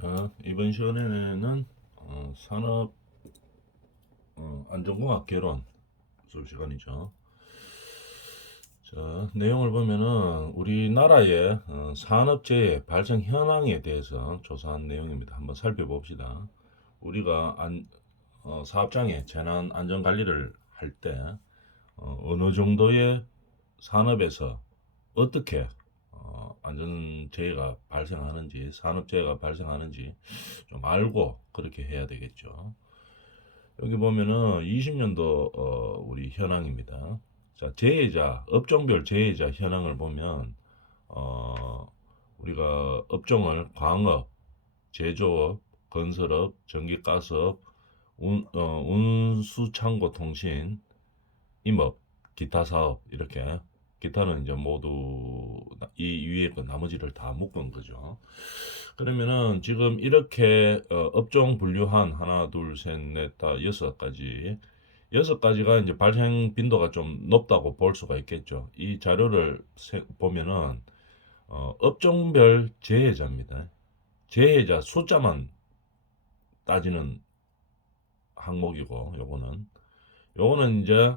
자, 이번 시간에는 산업 안전공학 개론 수업 시간이죠. 자, 내용을 보면은 우리나라의 산업재해 발생 현황에 대해서 조사한 내용입니다. 한번 살펴봅시다. 우리가 사업장에 재난 안전 관리를 할 때 어느 정도의 산업에서 어떻게 안전재해가 발생하는지, 산업재해가 발생하는지 좀 알고 그렇게 해야 되겠죠. 여기 보면은 20년도 우리 현황입니다. 자, 재해자, 업종별 재해자 현황을 보면 어, 우리가 업종을 광업, 제조업, 건설업, 전기가스업, 운수창고통신, 임업, 기타 사업 이렇게 기타는 이제 모두 이 위에 거 나머지를 다 묶은 거죠. 그러면은 지금 이렇게 업종 분류한 하나, 둘, 셋, 넷, 다 여섯 가지가 이제 발생 빈도가 좀 높다고 볼 수가 있겠죠. 이 자료를 보면은 업종별 재해자입니다. 재해자 숫자만 따지는 항목이고 요거는 이제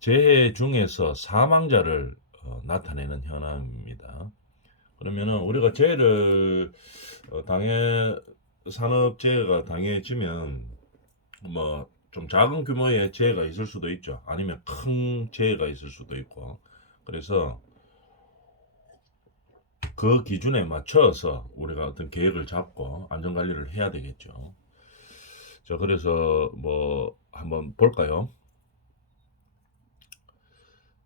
재해 중에서 사망자를 나타내는 현황입니다. 그러면은 우리가 재해를 산업재해가 당해지면 뭐 좀 작은 규모의 재해가 있을 수도 있죠. 아니면 큰 재해가 있을 수도 있고. 그래서 그 기준에 맞춰서 우리가 어떤 계획을 잡고 안전관리를 해야 되겠죠. 자, 그래서 뭐 한번 볼까요?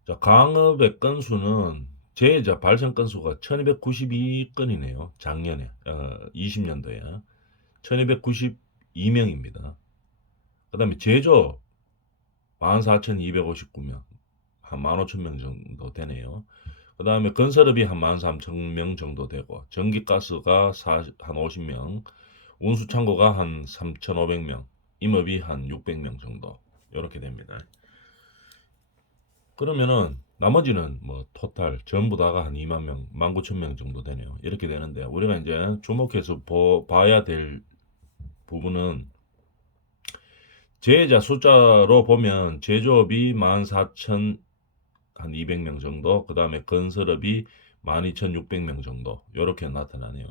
자, 강업의 건수는 재해자 발생 건수가 1292건이네요. 작년에 20년도에 1292명입니다. 그 다음에 제조 14,259명, 한 15,000명 정도 되네요. 그 다음에 건설업이 한 13,000명 정도 되고, 전기가스가 한 50명, 운수창고가 한 3,500명, 임업이 한 600명 정도, 이렇게 됩니다. 그러면은 나머지는 뭐 토탈 전부 다가 한 2만 명, 19,000명 정도 되네요. 이렇게 되는데 우리가 이제 주목해서 봐야 될 부분은 재해자 숫자로 보면 제조업이 14,200명 정도, 그 다음에 건설업이 12,600명 정도 이렇게 나타나네요.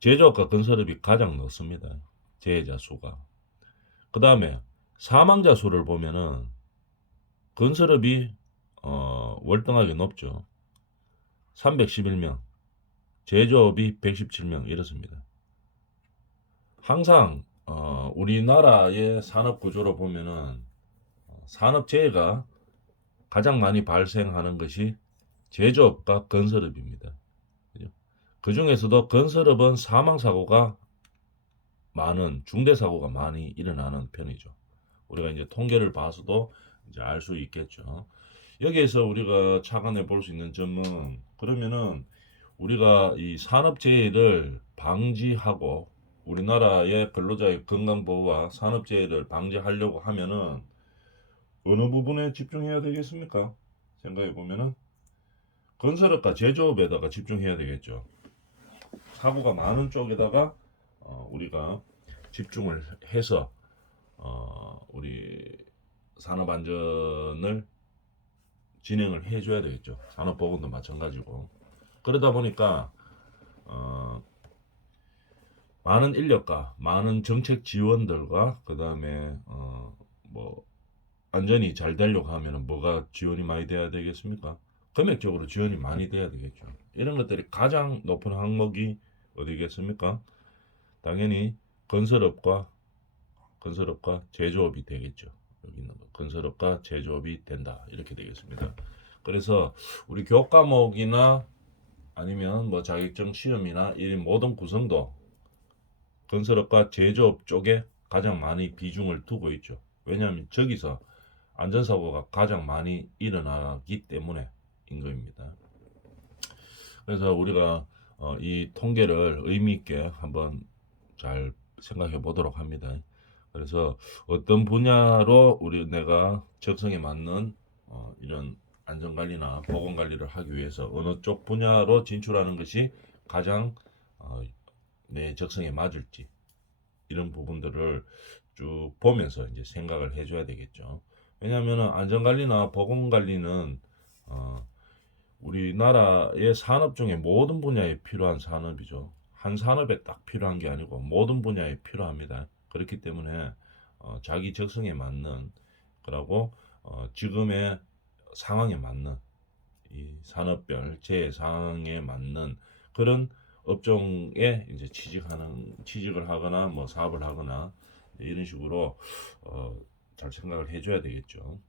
제조업과 건설업이 가장 높습니다. 재해자 수가. 그 다음에 사망자 수를 보면은 건설업이 월등하게 높죠. 311명, 제조업이 117명 이렇습니다. 항상 우리나라의 산업 구조로 보면은 산업재해가 가장 많이 발생하는 것이 제조업과 건설업입니다. 그 중에서도 건설업은 사망사고가 많은, 중대사고가 많이 일어나는 편이죠. 우리가 이제 통계를 봐서도 이제 알 수 있겠죠. 여기에서 우리가 착안해 볼 수 있는 점은 그러면은 우리가 이 산업재해를 방지하고 우리나라의 근로자의 건강보호와 산업재해를 방지하려고 하면은 어느 부분에 집중해야 되겠습니까? 생각해 보면은 건설업과 제조업에다가 집중해야 되겠죠. 사고가 많은 쪽에다가 우리가 집중을 해서 우리 산업 안전을 진행을 해줘야 되겠죠. 산업보건도 마찬가지고. 그러다 보니까 어, 많은 인력과 많은 정책 지원들과 그 다음에 뭐 안전이 잘 되려고 하면 뭐가 지원이 많이 돼야 되겠습니까? 금액적으로 지원이 많이 돼야 되겠죠. 이런 것들이 가장 높은 항목이 어디겠습니까? 당연히 건설업과 제조업이 되겠죠. 여기 있는 거. 건설업과 제조업이 된다. 이렇게 되겠습니다. 그래서 우리 교과목이나 아니면 뭐 자격증 시험이나 이 모든 구성도 건설업과 제조업 쪽에 가장 많이 비중을 두고 있죠. 왜냐하면 저기서 안전사고가 가장 많이 일어나기 때문에인 겁니다. 그래서 우리가 이 통계를 의미 있게 한번 잘 생각해 보도록 합니다. 그래서 어떤 분야로 내가 적성에 맞는 이런 안전관리나 보건관리를 하기 위해서 어느 쪽 분야로 진출하는 것이 가장 어, 내 적성에 맞을지 이런 부분들을 쭉 보면서 이제 생각을 해줘야 되겠죠. 왜냐하면 안전관리나 보건관리는 우리나라의 산업 중에 모든 분야에 필요한 산업이죠. 한 산업에 딱 필요한 게 아니고 모든 분야에 필요합니다. 그렇기 때문에 자기 적성에 맞는 그리고 지금의 상황에 맞는 이 산업별 제 상황에 맞는 그런 업종에 이제 취직을 하거나 뭐 사업을 하거나 이런 식으로 잘 생각을 해줘야 되겠죠.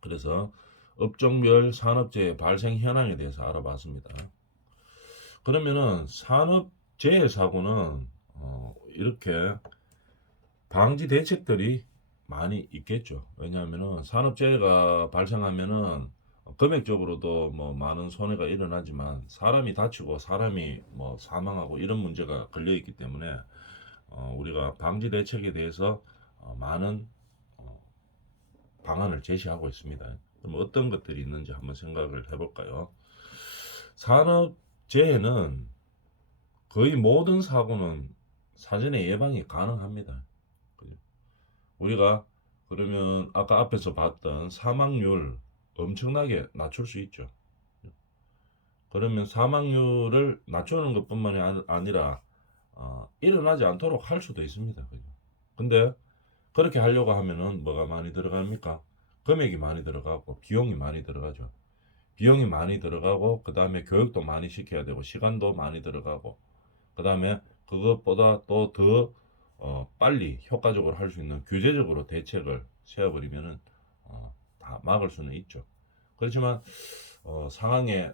그래서 업종별 산업재해 발생 현황에 대해서 알아봤습니다. 그러면은 산업재해 사고는 이렇게 방지 대책들이 많이 있겠죠. 왜냐하면은 산업재해가 발생하면은 금액적으로도 뭐 많은 손해가 일어나지만 사람이 다치고 사람이 뭐 사망하고 이런 문제가 걸려 있기 때문에 우리가 방지 대책에 대해서 많은 어, 방안을 제시하고 있습니다. 그럼 어떤 것들이 있는지 한번 생각을 해볼까요? 산업재해는 거의 모든 사고는 사전에 예방이 가능합니다. 그죠? 우리가 그러면 아까 앞에서 봤던 사망률 엄청나게 낮출 수 있죠. 그러면 사망률을 낮추는 것뿐만이 아니라 일어나지 않도록 할 수도 있습니다. 그죠? 근데 그렇게 하려고 하면은 뭐가 많이 들어갑니까? 금액이 많이 들어가고 비용이 많이 들어가죠. 비용이 많이 들어가고 그 다음에 교육도 많이 시켜야 되고 시간도 많이 들어가고 그 다음에 그것보다 또 더 빨리 효과적으로 할 수 있는 규제적으로 대책을 세워버리면은 다 막을 수는 있죠. 그렇지만 상황에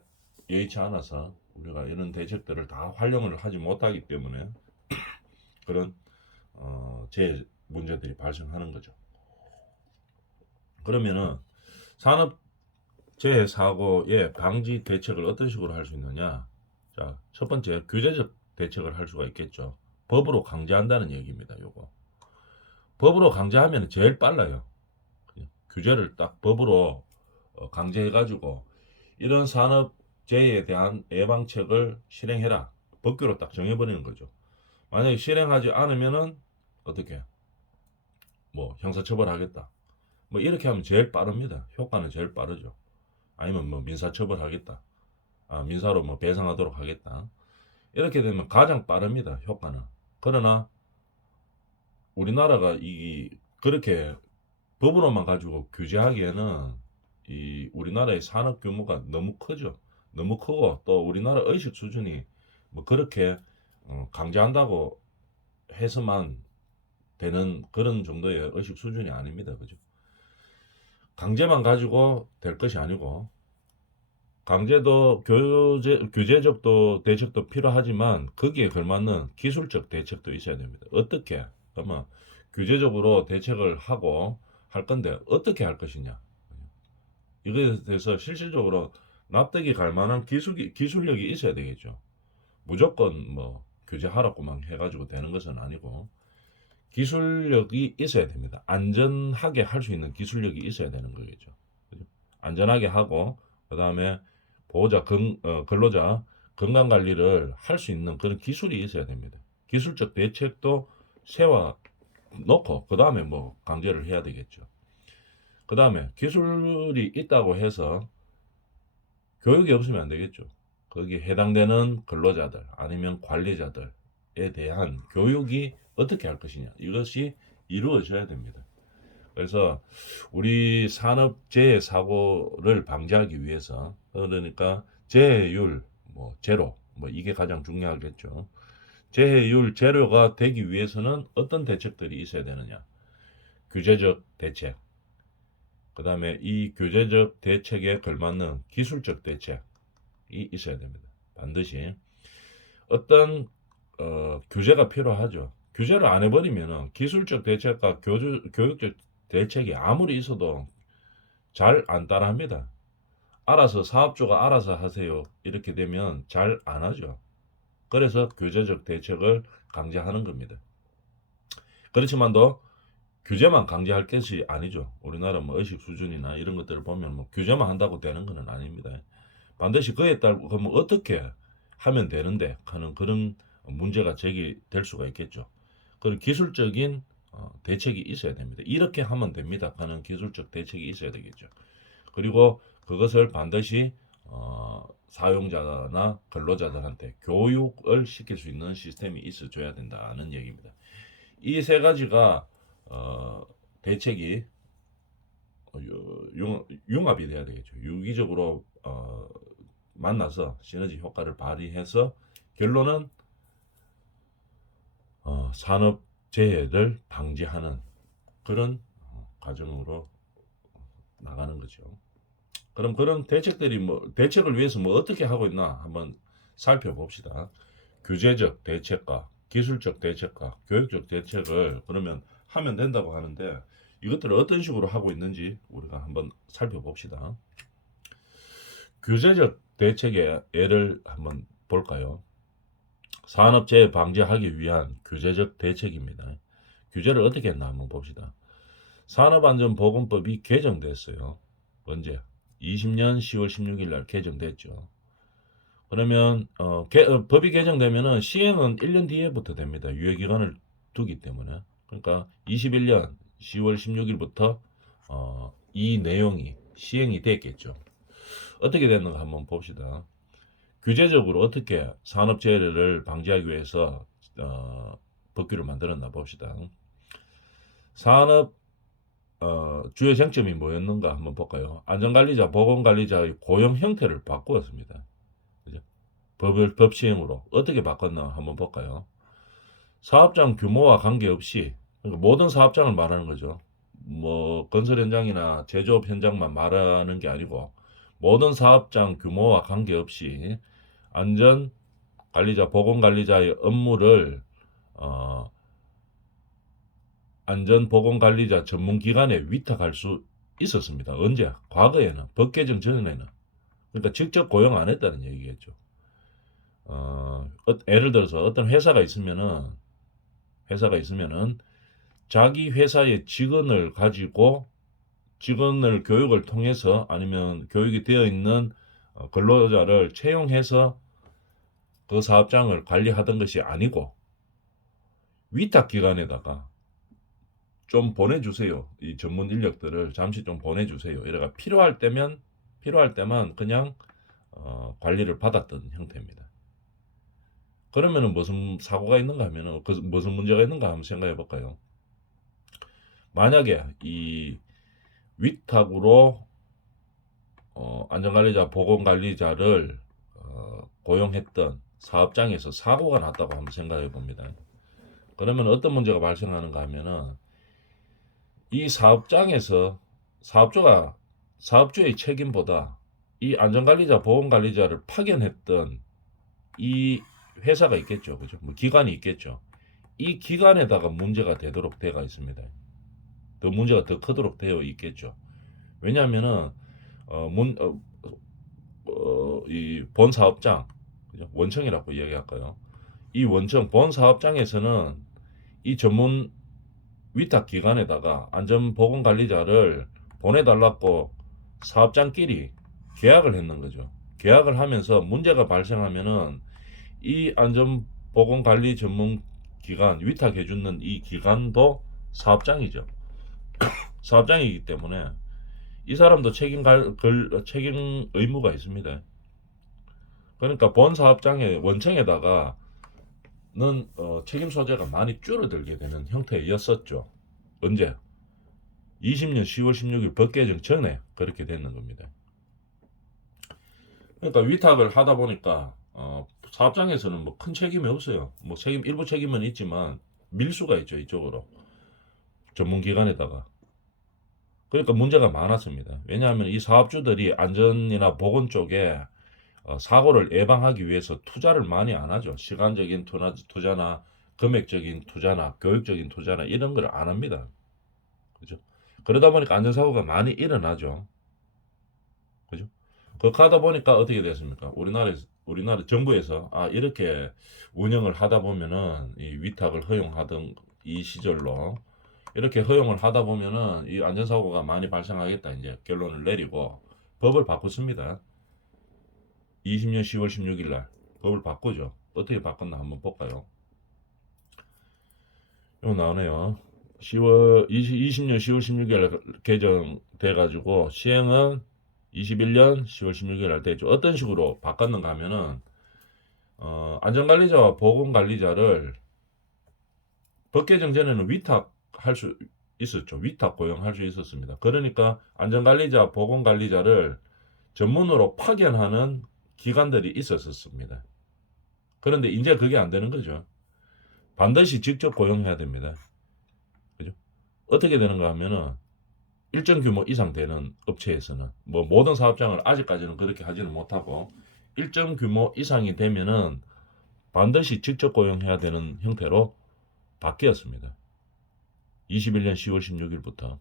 여의치 않아서 우리가 이런 대책들을 다 활용을 하지 못하기 때문에 그런 재 문제들이 발생하는 거죠. 그러면은 산업재해 사고의 방지 대책을 어떤 식으로 할 수 있느냐? 자, 첫 번째 규제적 대책을 할 수가 있겠죠. 법으로 강제한다는 얘기입니다. 요거 법으로 강제하면 제일 빨라요. 규제를 딱 법으로 강제해가지고 이런 산업재해에 대한 예방책을 실행해라. 법규로 딱 정해버리는 거죠. 만약에 실행하지 않으면은 어떻게 뭐 형사처벌하겠다. 뭐 이렇게 하면 제일 빠릅니다. 효과는 제일 빠르죠. 아니면 뭐 민사처벌하겠다. 민사로 뭐 배상하도록 하겠다. 이렇게 되면 가장 빠릅니다. 효과는. 그러나 우리나라가 이 그렇게 법으로만 가지고 규제하기에는 이 우리나라의 산업 규모가 너무 크죠. 너무 크고 또 우리나라 의식 수준이 뭐 그렇게 강제한다고 해서만 되는 그런 정도의 의식 수준이 아닙니다. 그죠? 강제만 가지고 될 것이 아니고 강제도 규제적도 대책도 필요하지만 거기에 걸맞는 기술적 대책도 있어야 됩니다. 어떻게? 그러면 규제적으로 대책을 하고 할 건데 어떻게 할 것이냐? 이거에 대해서 실질적으로 납득이 갈 만한 기술력이 있어야 되겠죠. 무조건 뭐 규제하라고만 해가지고 되는 것은 아니고 기술력이 있어야 됩니다. 안전하게 할 수 있는 기술력이 있어야 되는 거겠죠. 그죠? 안전하게 하고 그 다음에 근로자 건강 관리를 할 수 있는 그런 기술이 있어야 됩니다. 기술적 대책도 세워 놓고 그 다음에 뭐 강제를 해야 되겠죠. 그 다음에 기술이 있다고 해서 교육이 없으면 안 되겠죠. 거기에 해당되는 근로자들 아니면 관리자들에 대한 교육이 어떻게 할 것이냐 이것이 이루어져야 됩니다. 그래서 우리 산업재해 사고를 방지하기 위해서 그러니까 재해율 뭐 제로 뭐 이게 가장 중요하겠죠. 재해율 제로가 되기 위해서는 어떤 대책들이 있어야 되느냐? 규제적 대책. 그다음에 이 규제적 대책에 걸맞는 기술적 대책이 있어야 됩니다. 반드시 어떤 규제가 필요하죠. 규제를 안 해버리면 기술적 대책과 교육적 대책이 아무리 있어도 잘 안 따라합니다. 알아서 사업주가 알아서 하세요. 이렇게 되면 잘 안 하죠. 그래서 규제적 대책을 강제하는 겁니다. 그렇지만도 규제만 강제할 것이 아니죠. 우리나라 뭐 의식 수준이나 이런 것들을 보면 뭐 규제만 한다고 되는 것은 아닙니다. 반드시 그에 따라 그러면 어떻게 하면 되는데 하는 그런 문제가 제기될 수가 있겠죠. 그런 기술적인 대책이 있어야 됩니다. 이렇게 하면 됩니다 하는 기술적 대책이 있어야 되겠죠. 그리고 그것을 반드시 사용자나 근로자들한테 교육을 시킬 수 있는 시스템이 있어줘야 된다는 얘기입니다. 이 세 가지가 대책이 융합이 돼야 되겠죠. 유기적으로 만나서 시너지 효과를 발휘해서 결론은 산업재해를 방지하는 그런 과정으로 나가는 거죠. 그럼 그런 대책을 위해서 어떻게 하고 있나 한번 살펴봅시다. 규제적 대책과 기술적 대책과 교육적 대책을 그러면 하면 된다고 하는데 이것들을 어떤 식으로 하고 있는지 우리가 한번 살펴봅시다. 규제적 대책의 예를 한번 볼까요? 산업재해 방지하기 위한 규제적 대책입니다. 규제를 어떻게 했나 한번 봅시다. 산업안전보건법이 개정됐어요. 언제? 20년 10월 16일 날 개정됐죠. 그러면 법이 개정되면은 시행은 1년 뒤에부터 됩니다. 유예기간을 두기 때문에. 그러니까 21년 10월 16일부터 이 내용이 시행이 됐겠죠. 어떻게 됐는가 한번 봅시다. 규제적으로 어떻게 산업재해를 방지하기 위해서 법규를 만들었나 봅시다. 산업 주요 쟁점이 뭐였는가 한번 볼까요? 안전관리자, 보건관리자의 고용 형태를 바꾸었습니다. 그죠? 법 시행으로 어떻게 바꿨나 한번 볼까요? 사업장 규모와 관계없이 그러니까 모든 사업장을 말하는 거죠. 뭐 건설 현장이나 제조업 현장만 말하는 게 아니고 모든 사업장 규모와 관계없이 안전관리자, 보건관리자의 업무를 안전보건관리자 전문기관에 위탁할 수 있었습니다. 언제? 과거에는 법 개정 전에는 그러니까 직접 고용 안 했다는 얘기겠죠. 예를 들어서 어떤 회사가 있으면은 자기 회사의 직원을 가지고 직원을 교육을 통해서 아니면 교육이 되어 있는 근로자를 채용해서 그 사업장을 관리하던 것이 아니고 위탁 기관에다가 좀 보내주세요. 이 전문 인력들을 잠시 좀 보내주세요. 이래가 필요할 때만 그냥 관리를 받았던 형태입니다. 그러면은 무슨 사고가 있는가 하면은 무슨 문제가 있는가 한번 생각해 볼까요? 만약에 이 위탁으로 안전관리자, 보건관리자를 고용했던 사업장에서 사고가 났다고 한번 생각해 봅니다. 그러면 어떤 문제가 발생하는가 하면은 이 사업장에서 사업주의 책임보다 이 안전관리자, 보건관리자를 파견했던 이 회사가 있겠죠, 그죠? 뭐 기관이 있겠죠. 이 기관에다가 문제가 되도록 되어 있습니다. 더 문제가 더 크도록 되어 있겠죠. 왜냐하면은 이 본 사업장, 그죠? 원청이라고 이야기할까요? 이 원청 본 사업장에서는 이 전문 위탁 기관에다가 안전보건관리자를 보내달라고 사업장끼리 계약을 했는 거죠. 계약을 하면서 문제가 발생하면은 이 안전보건관리 전문 기관 위탁해주는 이 기관도 사업장이죠. 사업장이기 때문에 이 사람도 책임 의무가 있습니다. 그러니까 본 사업장의 원청에다가는 책임 소재가 많이 줄어들게 되는 형태였었죠. 언제? 20년 10월 16일 법 개정 전에 그렇게 되는 겁니다. 그러니까 위탁을 하다 보니까 사업장에서는 뭐 큰 책임이 없어요. 뭐 일부 책임은 있지만 밀수가 있죠, 이쪽으로. 전문기관에다가. 그러니까 문제가 많았습니다. 왜냐하면 이 사업주들이 안전이나 보건 쪽에 사고를 예방하기 위해서 투자를 많이 안 하죠. 시간적인 투자나 금액적인 투자나 교육적인 투자나 이런 걸 안 합니다. 그죠? 그러다 보니까 안전사고가 많이 일어나죠. 그죠? 그렇게 하다 보니까 어떻게 됐습니까? 우리나라 정부에서 이렇게 운영을 하다 보면은 이 위탁을 허용하던 이 시절로 이렇게 허용을 하다 보면은 이 안전사고가 많이 발생하겠다 이제 결론을 내리고 법을 바꿨습니다. 20년 10월 16일 날 법을 바꾸죠. 어떻게 바꿨나 한번 볼까요? 이거 나오네요. 20년 10월 16일 개정돼 가지고 시행은 21년 10월 16일 날 되죠. 어떤 식으로 바꿨는가 하면은 안전관리자와 보건관리자를 법 개정 전에는 위탁할 수 있었죠. 위탁 고용할 수 있었습니다. 그러니까 안전관리자, 보건관리자를 전문으로 파견하는 기관들이 있었습니다. 그런데 이제 그게 안 되는 거죠. 반드시 직접 고용해야 됩니다. 그죠? 어떻게 되는가 하면은 일정 규모 이상 되는 업체에서는 뭐 모든 사업장을 아직까지는 그렇게 하지는 못하고 일정 규모 이상이 되면은 반드시 직접 고용해야 되는 형태로 바뀌었습니다. 21년 10월 16일부터.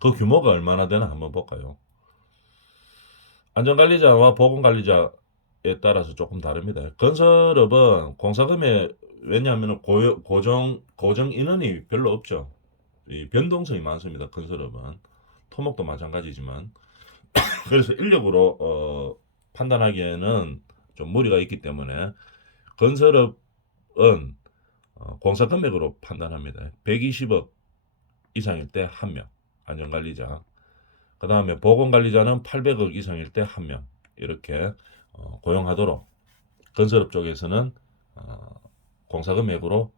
그 규모가 얼마나 되나 한번 볼까요? 안전관리자와 보건관리자에 따라서 조금 다릅니다. 건설업은 공사금에 왜냐하면 고정 인원이 별로 없죠. 이 변동성이 많습니다. 건설업은 토목도 마찬가지지만 그래서 인력으로 판단하기에는 좀 무리가 있기 때문에 건설업은 공사 금액으로 판단합니다. 120억 이상일 때 1명 안전관리자. 그 다음에 보건관리자는 800억 이상일 때 1명 이렇게 고용하도록 건설업 쪽에서는 공사 금액으로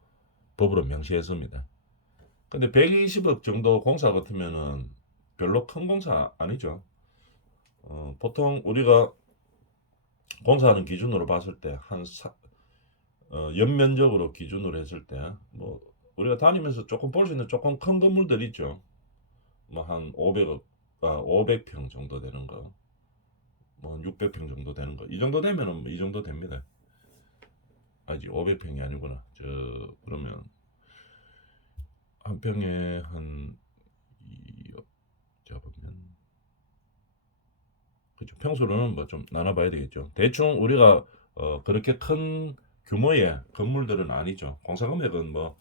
법으로 명시했습니다. 근데 120억 정도 공사 같으면은 별로 큰 공사 아니죠. 보통 우리가 공사하는 기준으로 봤을 때 연면적으로 기준으로 했을 때 뭐 우리가 다니면서 조금 볼 수 있는 조금 큰 건물들 있죠. 뭐 한 500평 정도 되는 거, 뭐 600평 정도 되는 거, 이 정도 되면은 이 정도 됩니다. 아직 500평이 아니구나. 그러면 한 평에 한 2억 잡으면 그죠. 평수로는 뭐 좀 나눠봐야 되겠죠. 대충 우리가 그렇게 큰 규모의 건물들은 아니죠. 공사 금액은 뭐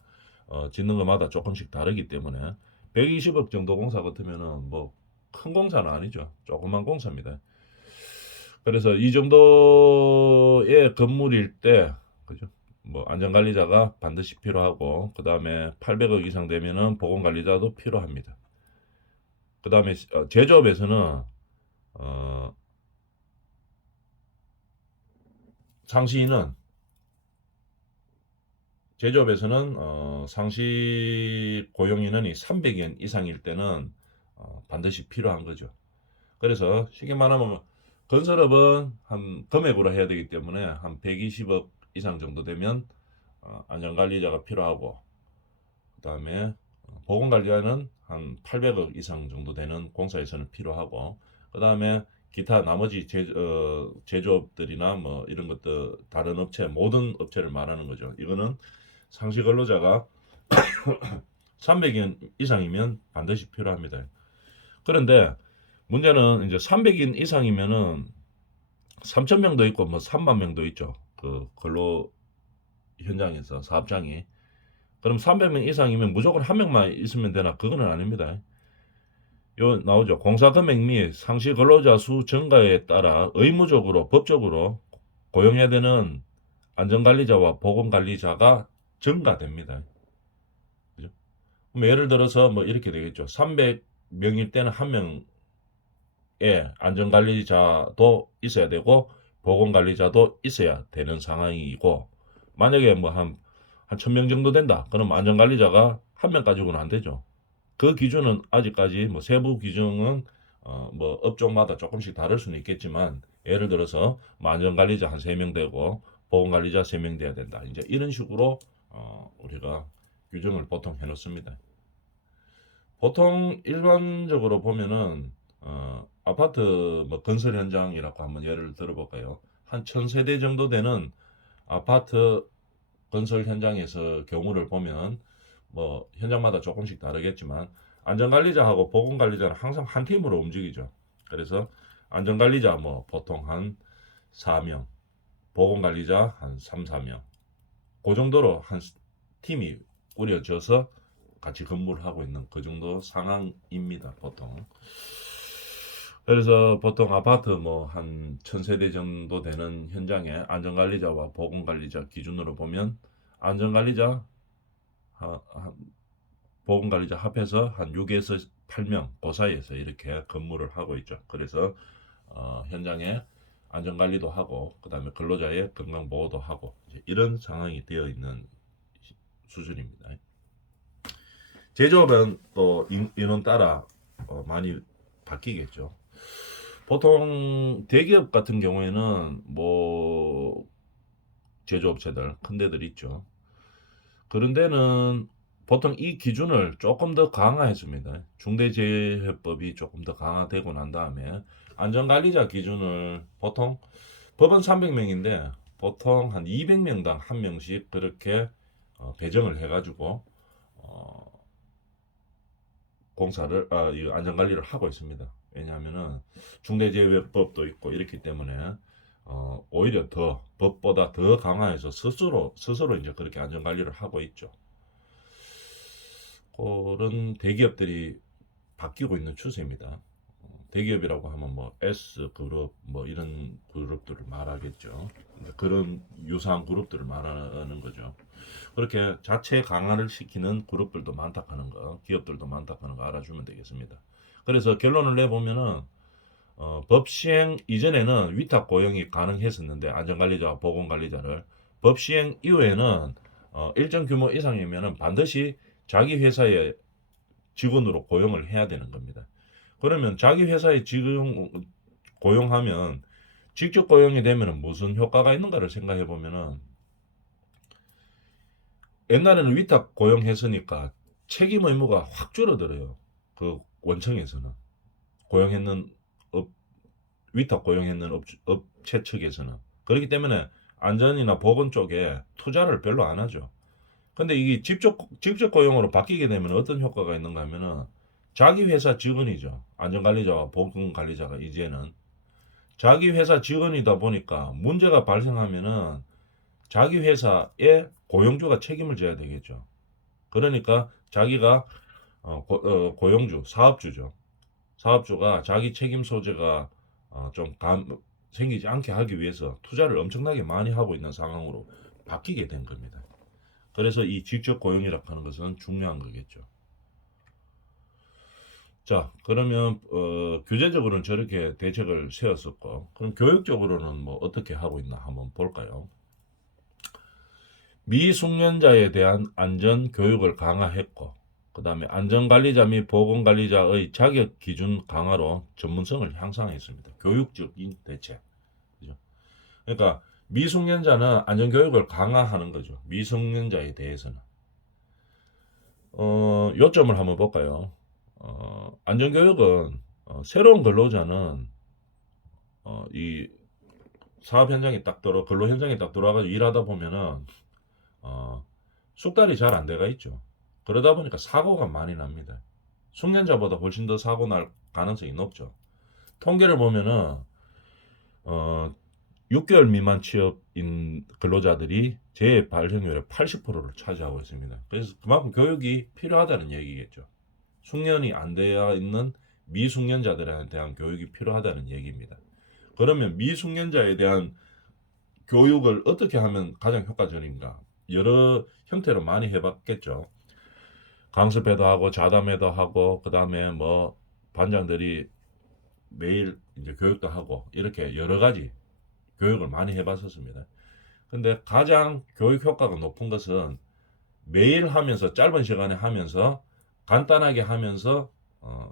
짓는 것마다 조금씩 다르기 때문에 120억 정도 공사 같으면은 뭐 큰 공사는 아니죠. 조그만 공사입니다. 그래서 이 정도의 건물일 때 그죠? 뭐 안전관리자가 반드시 필요하고 그 다음에 800억 이상 되면은 보건관리자도 필요합니다. 그 다음에 제조업에서는 상시인은 제조업에서는 상시 고용 인원이 300인 이상일 때는 반드시 필요한 거죠. 그래서 쉽게 말하면 건설업은 한 금액으로 해야 되기 때문에 한 120억 이상 정도 되면 안전관리자가 필요하고 그다음에 보건관리자는 한 800억 이상 정도 되는 공사에서는 필요하고 그다음에 기타 나머지 제조업들이나 뭐 이런 것들 다른 업체 모든 업체를 말하는 거죠. 이거는 상시 근로자가 300인 이상이면 반드시 필요합니다. 그런데 문제는 이제 300인 이상이면은 3천 명도 있고 뭐 3만 명도 있죠. 그 근로 현장에서 사업장이. 그럼 300명 이상이면 무조건 한 명만 있으면 되나? 그거는 아닙니다. 요 나오죠. 공사 금액 및 상시 근로자 수 증가에 따라 의무적으로 법적으로 고용해야 되는 안전관리자와 보건관리자가 증가됩니다. 그죠? 그럼 예를 들어서 뭐 이렇게 되겠죠. 300명일 때는 한 명의 안전관리자도 있어야 되고 보건관리자도 있어야 되는 상황이고 만약에 뭐 한 1000명 정도 된다. 그럼 안전관리자가 한 명 가지고는 안 되죠. 그 기준은 아직까지 뭐 세부 기준은 뭐 업종마다 조금씩 다를 수는 있겠지만 예를 들어서 뭐 안전관리자 한 3명 되고 보건관리자 3명 돼야 된다. 이제 이런 식으로 우리가 규정을 보통 해놓습니다. 보통 일반적으로 보면은 아파트 뭐 건설 현장이라고 한번 예를 들어볼까요? 한 1000세대 정도 되는 아파트 건설 현장에서 경우를 보면 뭐 현장마다 조금씩 다르겠지만 안전관리자하고 보건관리자는 항상 한 팀으로 움직이죠. 그래서 안전관리자 뭐 보통 한 4명, 보건관리자 한 3, 4명 그 정도로 한 팀이 꾸려져서 같이 근무를 하고 있는 그 정도 상황입니다. 보통. 그래서 보통 아파트 뭐 한 1000세대 정도 되는 현장에 안전관리자와 보건관리자 기준으로 보면 안전관리자 보건관리자 합해서 한 6에서 8명 그 사이에서 이렇게 근무를 하고 있죠. 그래서 현장에 안전관리도 하고 그다음에 근로자의 건강보호도 하고 이런 상황이 되어 있는 수준입니다. 제조업은 또 인원 따라 많이 바뀌겠죠. 보통 대기업 같은 경우에는 뭐 제조업체들 큰 데들 있죠. 그런 데는 보통 이 기준을 조금 더 강화했습니다. 중대재해법이 조금 더 강화되고 난 다음에 안전관리자 기준을 보통 법은 300명인데 보통 한 200명당 한 명씩 그렇게 배정을 해가지고 공사를 이 안전관리를 하고 있습니다. 왜냐하면은 중대재해법도 있고 이렇기 때문에 오히려 더 법보다 더 강화해서 스스로 이제 그렇게 안전관리를 하고 있죠. 그런 대기업들이 바뀌고 있는 추세입니다. 대기업이라고 하면 뭐 S 그룹 뭐 이런 그룹들을 말하겠죠. 그런 유사한 그룹들을 말하는 거죠. 그렇게 자체 강화를 시키는 그룹들도 많다 하는 거, 기업들도 많다 하는 거 알아주면 되겠습니다. 그래서 결론을 내보면은 법 시행 이전에는 위탁 고용이 가능했었는데 안전관리자와 보건관리자를 법 시행 이후에는 일정 규모 이상이면은 반드시 자기 회사의 직원으로 고용을 해야 되는 겁니다. 그러면 자기 회사에 고용하면 직접 고용이 되면 무슨 효과가 있는가를 생각해 보면은 옛날에는 위탁 고용했으니까 책임 의무가 확 줄어들어요. 그 원청에서는 고용했는 위탁 고용했는 업체 측에서는 그렇기 때문에 안전이나 보건 쪽에 투자를 별로 안 하죠. 근데 이게 직접 고용으로 바뀌게 되면 어떤 효과가 있는가 하면은 자기 회사 직원이죠. 안전관리자와 보건관리자가 이제는 자기 회사 직원이다 보니까 문제가 발생하면은 자기 회사의 고용주가 책임을 져야 되겠죠. 그러니까 자기가 고용주, 사업주죠. 사업주가 자기 책임 소재가 좀 생기지 않게 하기 위해서 투자를 엄청나게 많이 하고 있는 상황으로 바뀌게 된 겁니다. 그래서 이 직접 고용이라고 하는 것은 중요한 거겠죠. 자, 그러면 규제적으로는 저렇게 대책을 세웠었고, 그럼 교육적으로는 뭐 어떻게 하고 있나 한번 볼까요? 미숙련자에 대한 안전 교육을 강화했고, 그 다음에 안전관리자 및 보건관리자의 자격 기준 강화로 전문성을 향상했습니다. 교육적인 대책. 그죠? 그러니까 미숙련자는 안전교육을 강화하는 거죠. 미숙련자에 대해서는. 요점을 한번 볼까요? 안전교육은 새로운 근로자는 이 사업 현장에 딱 근로 현장에 딱 들어와가지고 일하다 보면은 숙달이 잘 안 돼가 있죠. 그러다 보니까 사고가 많이 납니다. 숙련자보다 훨씬 더 사고 날 가능성이 높죠. 통계를 보면은 6개월 미만 취업인 근로자들이 재해 발생률의 80%를 차지하고 있습니다. 그래서 그만큼 교육이 필요하다는 얘기겠죠. 숙련이 안 되어 있는 미숙련자들에 대한 교육이 필요하다는 얘기입니다. 그러면 미숙련자에 대한 교육을 어떻게 하면 가장 효과적인가? 여러 형태로 많이 해봤겠죠. 강습회도 하고 자담회도 하고 그다음에 뭐 반장들이 매일 이제 교육도 하고 이렇게 여러 가지 교육을 많이 해봤었습니다. 근데 가장 교육 효과가 높은 것은 매일 하면서 짧은 시간에 하면서 간단하게 하면서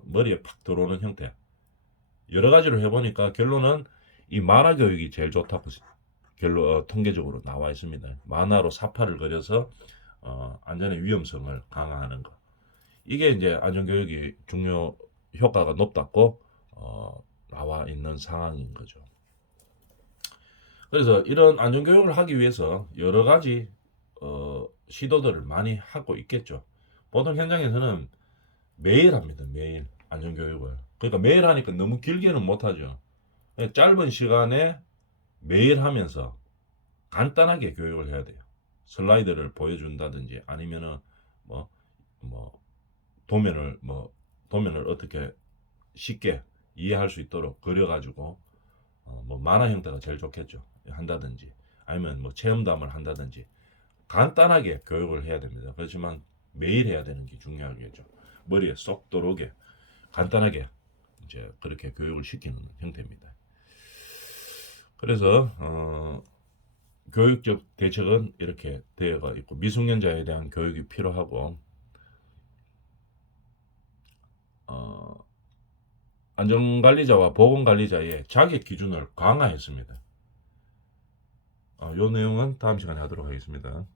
머리에 팍 들어오는 형태. 여러 가지로 해보니까 결론은 이 만화 교육이 제일 좋다고 통계적으로 나와 있습니다. 만화로 사파를 그려서 안전의 위험성을 강화하는 것. 이게 이제 안전교육이 중요 효과가 높다고 나와 있는 상황인 거죠. 그래서 이런 안전교육을 하기 위해서 여러 가지 시도들을 많이 하고 있겠죠. 보통 현장에서는 매일 합니다. 매일 안전교육을. 그러니까 매일 하니까 너무 길게는 못하죠. 짧은 시간에 매일 하면서 간단하게 교육을 해야 돼요. 슬라이드를 보여준다든지 아니면은 뭐 도면을 어떻게 쉽게 이해할 수 있도록 그려가지고 뭐 만화 형태가 제일 좋겠죠. 한다든지 아니면 뭐 체험담을 한다든지 간단하게 교육을 해야 됩니다. 그렇지만 매일 해야 되는 게 중요하겠죠. 머리에 쏙 들어오게 간단하게 이제 그렇게 교육을 시키는 형태입니다. 그래서 교육적 대책은 이렇게 되어가 있고 미숙년자에 대한 교육이 필요하고 안전관리자와 보건관리자의 자격 기준을 강화했습니다. 이 내용은 다음 시간에 하도록 하겠습니다.